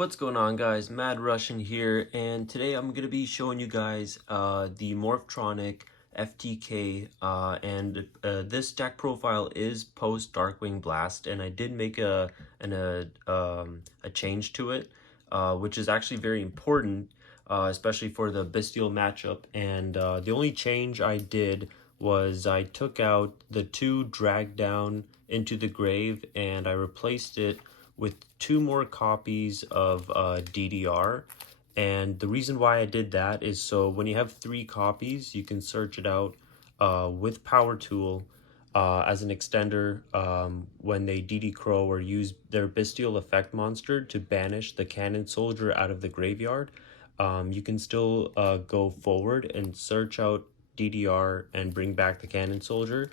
What's going on, guys? Mad Russian here, and today I'm going to be showing you guys the Morphtronic FTK, and this deck profile is post Darkwing Blast, and I did make a change to it, which is actually very important, especially for the Bystial matchup. And the only change I did was I took out the 2 drag down into the grave, and I replaced it with 2 more copies of D.D.R. And the reason why I did that is so when you have 3 copies, you can search it out with Power Tool as an extender when they DD Crow or use their Bystial effect monster to banish the cannon soldier out of the graveyard. You can still go forward and search out D.D.R. and bring back the cannon soldier.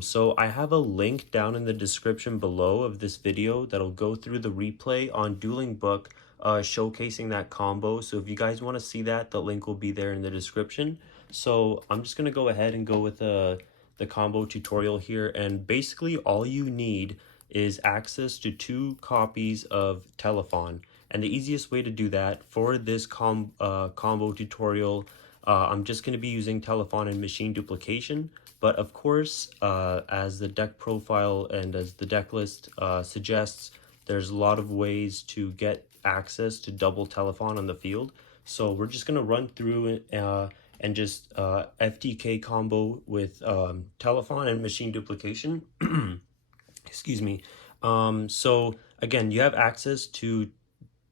So I have a link down in the description below of this video that'll go through the replay on Dueling Book showcasing that combo. So if you guys want to see that, the link will be there in the description. So I'm just going to go ahead and go with the combo tutorial here. And basically all you need is access to 2 copies of Telephon. And the easiest way to do that for this combo tutorial, I'm just going to be using Telephon and machine duplication. But of course, as the deck profile and as the deck list suggests, there's a lot of ways to get access to double Telephon on the field. So we're just going to run through and just FTK combo with Telephon and machine duplication. Excuse me. So again, you have access to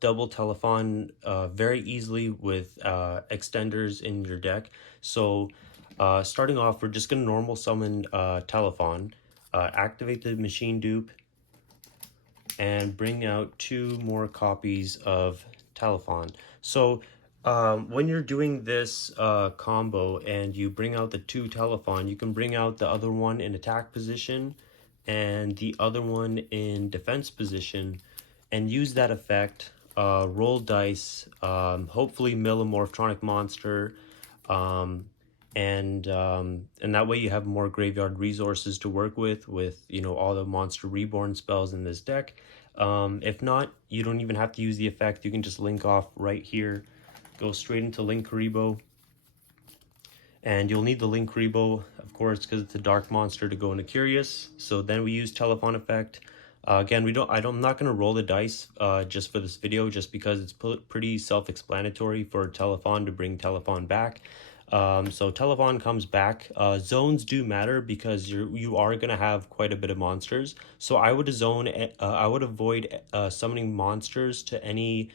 double Telephon very easily with extenders in your deck. So starting off, we're just going to normal summon Telephon, activate the machine dupe, and bring out 2 more copies of Telephon. So when you're doing this combo and you bring out the 2 Telephon, you can bring out the other one in attack position and the other one in defense position and use that effect, roll dice, hopefully mill a Morphtronic monster, and that way you have more graveyard resources to work with you know, all the monster reborn spells in this deck. If not, you don't even have to use the effect. You can just link off right here, go straight into Link Karibo, and you'll need the Link Karibo, of course, because it's a dark monster, to go into Curious. So then we use Telephon effect. Again, I'm not going to roll the dice just for this video, just because it's pretty self-explanatory for Telephon to bring Telephon back. So Telephon comes back. Zones do matter because you are going to have quite a bit of monsters. So I would avoid summoning monsters to any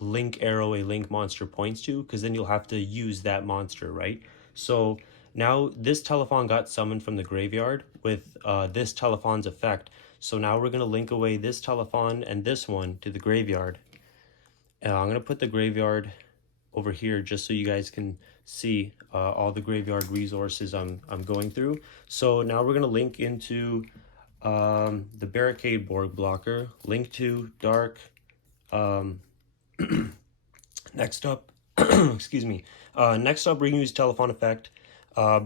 link arrow a link monster points to, because then you'll have to use that monster, right? So now this Telephon got summoned from the graveyard with this Telephon's effect. So now we're going to link away this Telephon and this one to the graveyard. I'm going to put the graveyard over here just so you guys can see all the graveyard resources I'm going through. So now we're going to link into the Barricade Borg blocker, link to Dark. Next up, excuse me. Next up, we're going to use Telephon effect,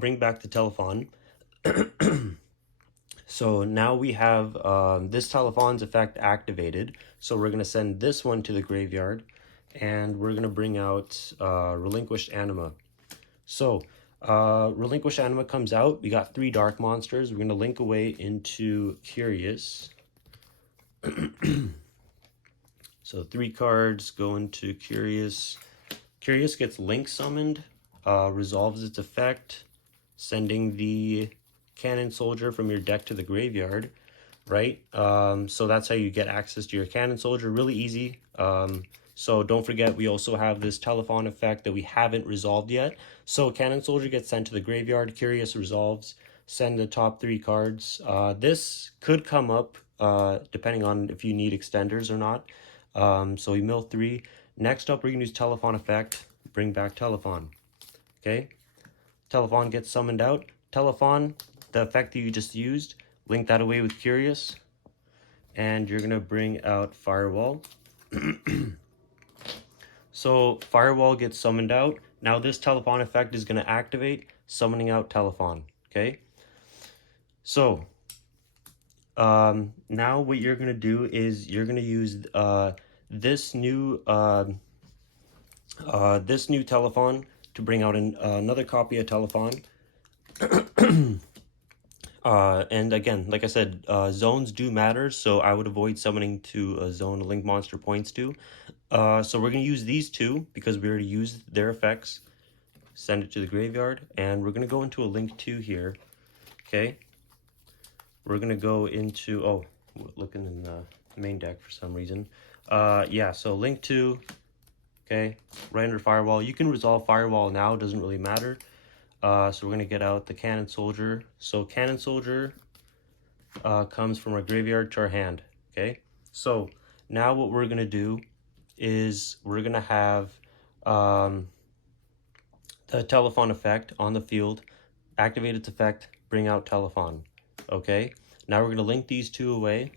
bring back the Telephon. So now we have this Telephon's effect activated. So we're going to send this one to the graveyard, and we're going to bring out Relinquished Anima. So Relinquished Anima comes out. We got 3 dark monsters. We're going to link away into Curious. So 3 cards go into Curious. Curious gets link summoned, resolves its effect, sending the cannon soldier from your deck to the graveyard, right? So that's how you get access to your cannon soldier. Really easy. So don't forget, we also have this Telephon effect that we haven't resolved yet. So cannon soldier gets sent to the graveyard, Curious resolves, send the top 3 cards. This could come up depending on if you need extenders or not. So we mill 3. Next up, we're going to use Telephon effect, bring back Telephon. Okay, Telephon gets summoned out. Telephon, the effect that you just used, link that away with Curious, and you're going to bring out Firewall. So Firewall gets summoned out. Now this Telephon effect is going to activate, summoning out Telephon. Okay, so now what you're going to do is you're going to use this new telephone to bring out another copy of telephone. And again, like I said, zones do matter, so I would avoid summoning to a zone Link Monster points to. So we're going to use these two because we already used their effects. Send it to the graveyard, and we're going to go into a Link 2 here. Okay. We're going to go into, oh, looking in the main deck for some reason. Yeah, so Link 2, okay, right under Firewall. You can resolve Firewall now, doesn't really matter. So we're going to get out the Cannon Soldier. So Cannon Soldier comes from our graveyard to our hand, okay? So now what we're going to do is we're going to have the Telephone effect on the field, activate its effect, bring out Telephone, okay? Now we're going to link these two away.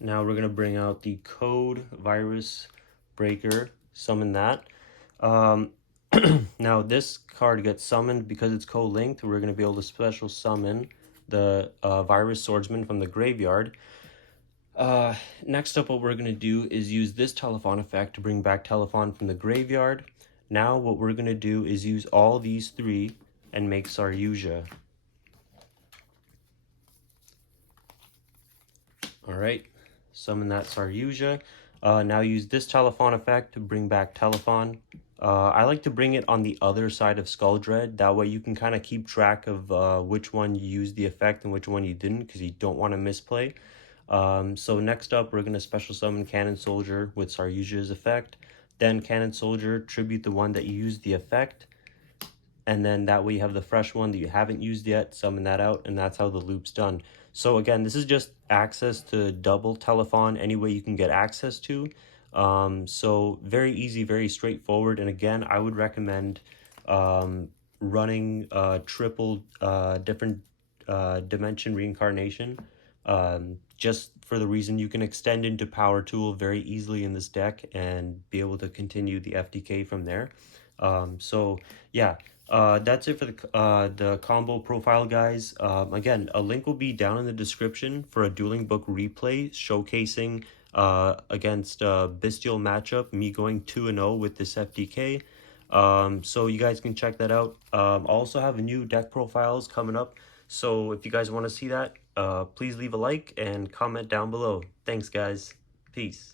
Now we're going to bring out the Code Virus Breaker, summon that. Now this card gets summoned because it's co-linked. We're going to be able to special summon the Virus Swordsman from the graveyard. Next up, what we're going to do is use this Telephone effect to bring back Telephone from the graveyard. Now what we're going to do is use all these three and make Saryuja. Alright, summon that Saryuja. Now use this Telephone effect to bring back Telephone. I like to bring it on the other side of Skull Dread. That way you can kind of keep track of which one you used the effect and which one you didn't, because you don't want to misplay. So next up, we're going to special summon Cannon Soldier with Saryuja's effect. Then Cannon Soldier, tribute the one that you used the effect. And then that way you have the fresh one that you haven't used yet, summon that out, and that's how the loop's done. So again, this is just access to double Telephone any way you can get access to. So very easy, very straightforward. And again, I would recommend running triple different dimension reincarnation, just for the reason you can extend into Power Tool very easily in this deck and be able to continue the FTK from there. So yeah, that's it for the combo profile, guys. Again, a link will be down in the description for a dueling book replay showcasing against Bystial matchup, me going 2-0 with this FTK. So you guys can check that out. I'll also have new deck profiles coming up, so if you guys want to see that, please leave a like and comment down below. Thanks, guys. Peace.